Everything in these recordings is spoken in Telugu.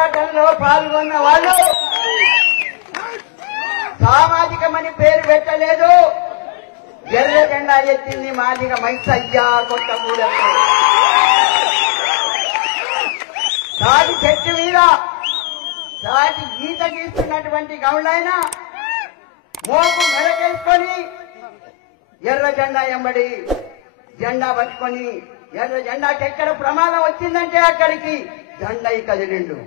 పోరాటంలో పాల్గొన్న వాళ్ళు సామాజికమని పేరు పెట్టలేదు. ఎర్ర జెండా ఎత్తింది మాదిగ మైసయ్య కొట్టకూడదు. తాటి చెట్టు మీద తాటి గీత గీస్తున్నటువంటి గౌళ్ళైనా మోపు మెడకేసుకొని ఎర్ర జెండా ఎంబడి జెండా పట్టుకొని ఎర్ర జెండాకి ఎక్కడ ప్రమాదం వచ్చిందంటే అక్కడికి జెండా కదిలిండు.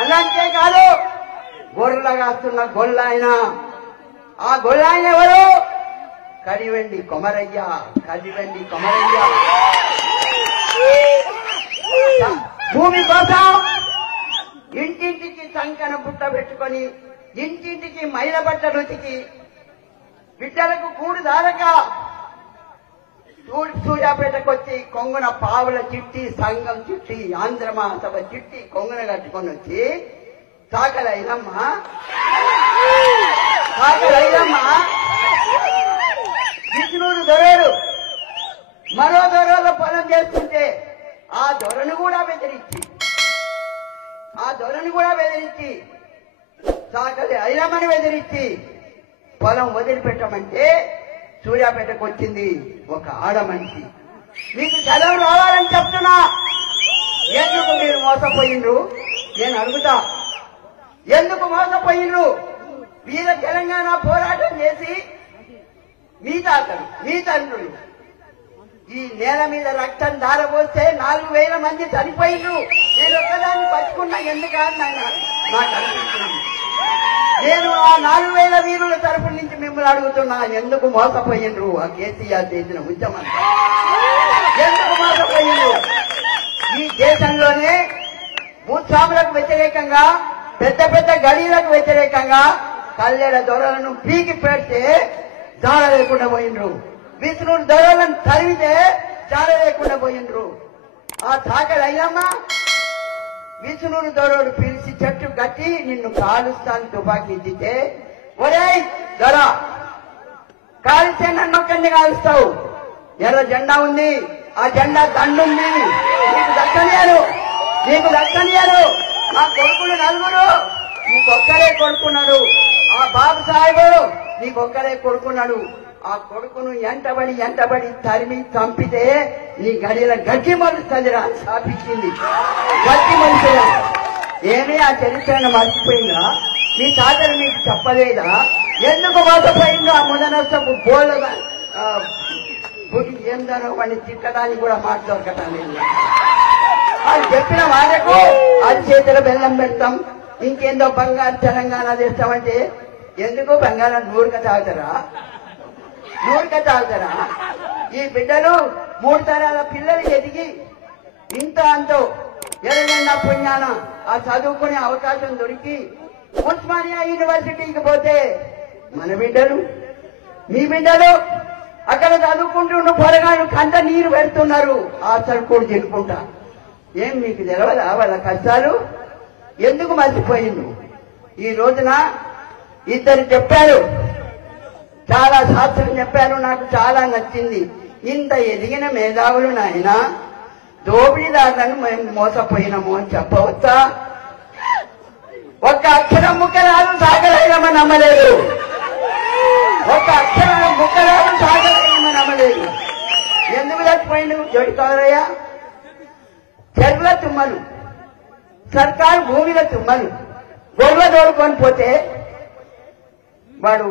అలాంటే కాదు, గొర్రెల కాస్తున్న గొల్లాయన. ఆ గొల్లాయన ఎవరు? కడివెండి కొమరయ్య. కడివెండి కొమరయ్య భూమి కోసం ఇంటింటికి సంకన పుట్ట పెట్టుకొని ఇంటింటికి మైల బట్టలు ఉతికి బిడ్డలకు కూడు దారక సూర్యాపేటకు వచ్చి కొంగున పావుల చిట్టి, సంఘం చిట్టి, ఆంధ్ర మహాసభ చిట్టి కొంగున కట్టుకొని వచ్చి సాకలైనమ్మ విష్ణుడు దొరడు మరో దొరలో పొలం చేస్తుంటే ఆ దొరను కూడా బెదిరించి సాకలి అయినమ్మని బెదిరించి పొలం వదిలిపెట్టమంటే సూర్యాపేటకు వచ్చింది ఒక ఆడ మనిషి. మీకు సెలవు రావాలని చెప్తున్నా. ఎందుకు మీరు మోసపోయిండ్రు? నేను అడుగుతా, ఎందుకు మోసపోయిండ్రు? వీర తెలంగాణ పోరాటం చేసి మీ తాతలు, మీ తండ్రులు ఈ నేల మీద రక్తం దారపోస్తే 4,000 మంది చనిపోయిండ్రు. నేను ఒక్కదాన్ని పట్టుకున్నా ఎందుకని నాకు అనిపిస్తుంది. నేను ఆ 4,000 వీరుల తరపు నుంచి మిమ్మల్ని అడుగుతున్నా, ఎందుకు మోసపోయిండ్రు? ఆ కేసీఆర్ చేసిన ఉద్యమం ఎందుకు మోసపోయిండ్రు? ఈ దేశంలోనే భూస్వాములకు వ్యతిరేకంగా, పెద్ద పెద్ద గడీలకు వ్యతిరేకంగా కల్లెడ దొరలను పీకి పెడితే జాడ లేకుండా పోయిండ్రు. విష్ణుడు దొరలను తరిమితే జాడ లేకుండా పోయిండ్రు. ఆ తాకలి అయ్యమ్మా విష్ణుడు దొరడు పిలిచి చెట్టు కట్టి నిన్ను కాలుస్తాను తుపాకీ ఇచ్చితే, ఒరే దొర కాలిస్తే నన్ను ఒక్కడిని కాలుస్తావు. ఎర్ర జెండా ఉంది, ఆ జెండా దండుంది, నీకు దక్కనియారు. ఆ కొడుకులు 4, నీకొక్కరే కొడుకున్నాడు. ఆ బాబు సాహెబు నీకొక్కరే కొడుకున్నాడు. ఆ కొడుకును ఎంటబడి తరిమి చంపితే నీ గడిల గడ్డి మలుస్తుందిరా స్థాపించింది. గడ్డి మలుసురా ఏమీ ఆ చరిత్రను మర్చిపోయిందా? మీ తాతలు మీకు చెప్పలేదా? ఎందుకు మోసపోయిందో ఆ ముదనష్టపు బోళ్ళగా ఏందనో వాడిని తిట్టడానికి కూడా మాట దొరకటం లేదు. వాళ్ళు చెప్పిన వాళ్ళకు అది చేతిలో బెల్లం పెడతాం, ఇంకేందో బంగారు తెలంగాణ చేస్తామంటే ఎందుకు బంగారం నూరుక తాగుతారా? ఈ బిడ్డలు 3 తరాల పిల్లలు ఎదిగి ఇంత అంతో ఎర్రజెండా పుణ్యాన ఆ చదువుకునే అవకాశం దొరికి ఉస్మానియా యూనివర్సిటీకి పోతే మన బిడ్డలు, మీ బిడ్డలు అక్కడ చదువుకుంటూ పొరగాడు కంట నీరు పెడుతున్నారు. ఆ సరుకుడు చెప్పుకుంటా. ఏం మీకు తెలవదా వాళ్ళ కష్టాలు? ఎందుకు మర్చిపోయిండు? ఈ రోజున ఇద్దరు చెప్పారు, చాలా శాస్త్రం చెప్పారు, నాకు చాలా నచ్చింది. ఇంత ఎదిగిన మేధావులు నాయన దోపిడీదారులను మేము మోసపోయినాము అని చెప్పవచ్చా? ఒక్క అక్షరం ముక్కరాలు సాగలేమని నమ్మలేదు. ఎందుకు చచ్చిపోయిండు? జోడికోరయ్య చెరువుల తుమ్మలు, సర్కారు భూమిల తుమ్మలు గొర్రె తోడుకొని పోతే వాడు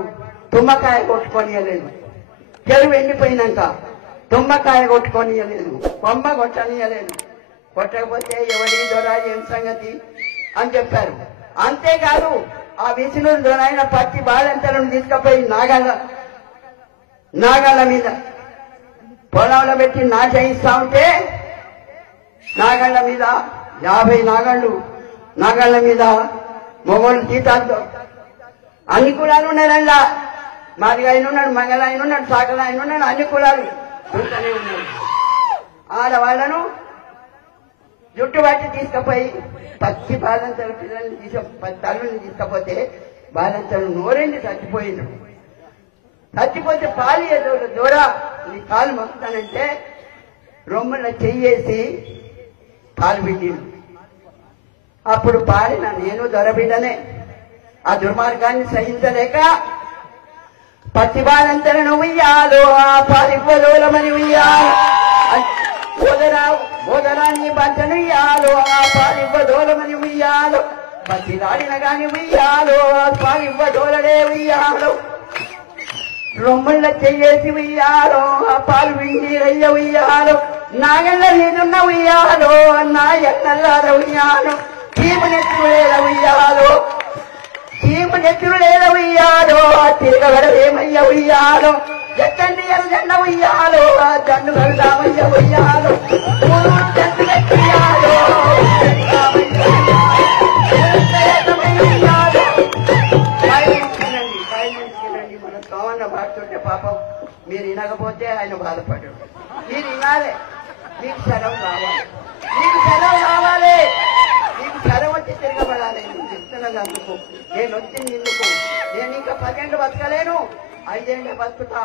తుమ్మకాయ కొట్టుకొనియలేదు. చెరువు ఎండిపోయినాక తుమ్మకాయ కొట్టుకొనియలేదు, కొమ్మ కొట్టనియలేదు. కొట్టకపోతే ఎవరి దొర ఏం సంగతి అని చెప్పారు. అంతేకాదు ఆ విష్ణుడు దొరైన పత్తి బాలంతలను తీసుకుపోయి నాగాళ్ళ మీద పొలంలో పెట్టి నాటయిస్తా ఉంటే నాగాళ్ళ మీద 50 నాగాళ్ళ మీద మొగోళ్ళు తీతాంతో అన్ని కులాలు ఉన్నారండా. మాదిగా ఆయన ఉన్నాడు, మంగళ ఆయన ఉన్నాడు, సాగల ఆయన ఉన్నాడు, అన్ని కులాలు చూస్తూనే ఉన్నాడు. ఆడవాళ్లను జుట్టు పట్టి తీసుకుపోయి పచ్చి బాలంతలు పిల్లల్ని తల్లుని తీసుకపోతే బాలంతలు నోరెండి చచ్చిపోయిండు. చచ్చిపోతే పాలు దూర నీ కాలు మొక్కుతానంటే రొమ్ముల చెయ్యేసి పాలు పిండిండు. అప్పుడు పాడిన నేను దొరబిడనే. ఆ దుర్మార్గాన్ని సహించలేక పతిబాలంతరను ఉయ్యాలో ఆ పాలివ్వలోలమని ఉయ్యాలో, బోధనాన్ని బంటను ఇయ్యాలో ఆ పాలివ్వదోలమని ఉయ్యాలో, బతిలాడిన గాని ఉయ్యాలో ఆ పాలివ్వదోలనే ఉయ్యాలో, రొమ్ముళ్ళ చెయ్యేసి ఉయ్యాలో ఆ పాలు విండిరయ్య ఉయ్యాలో, నాగళ్ళ నీదున్న ఉయ్యాలో నా ఎన్నల్లార ఉయ్యాలో, చీము నెత్తులేల ఉయ్యాలో, చీము నెత్తులేల ఉయ్యాలో, తిరగబడవేమయ్య ఉయ్యాలో, ఎక్కండి ఎల్లండ ఉయ్యాలో దండు కడదామయ్య ఉయ్యాలో, దండు ఉయ్యాలో మన సోమన్న పాడుతుంటే పాపం మీరు వినకపోతే ఆయన బాధపడ్డాడు. మీరు వినాలి, మీకు సెలవు కావాలి, మీకు సెలవు కావాలి, మీకు సెలవు వచ్చి తిరగబడాలి. నేను చెప్తున్నది అందుకు, నేను వచ్చింది ఎందుకు, నేను ఇంకా 10 ఏళ్ళు బతకలేను, 5 ఏళ్ళు బతుకుతా.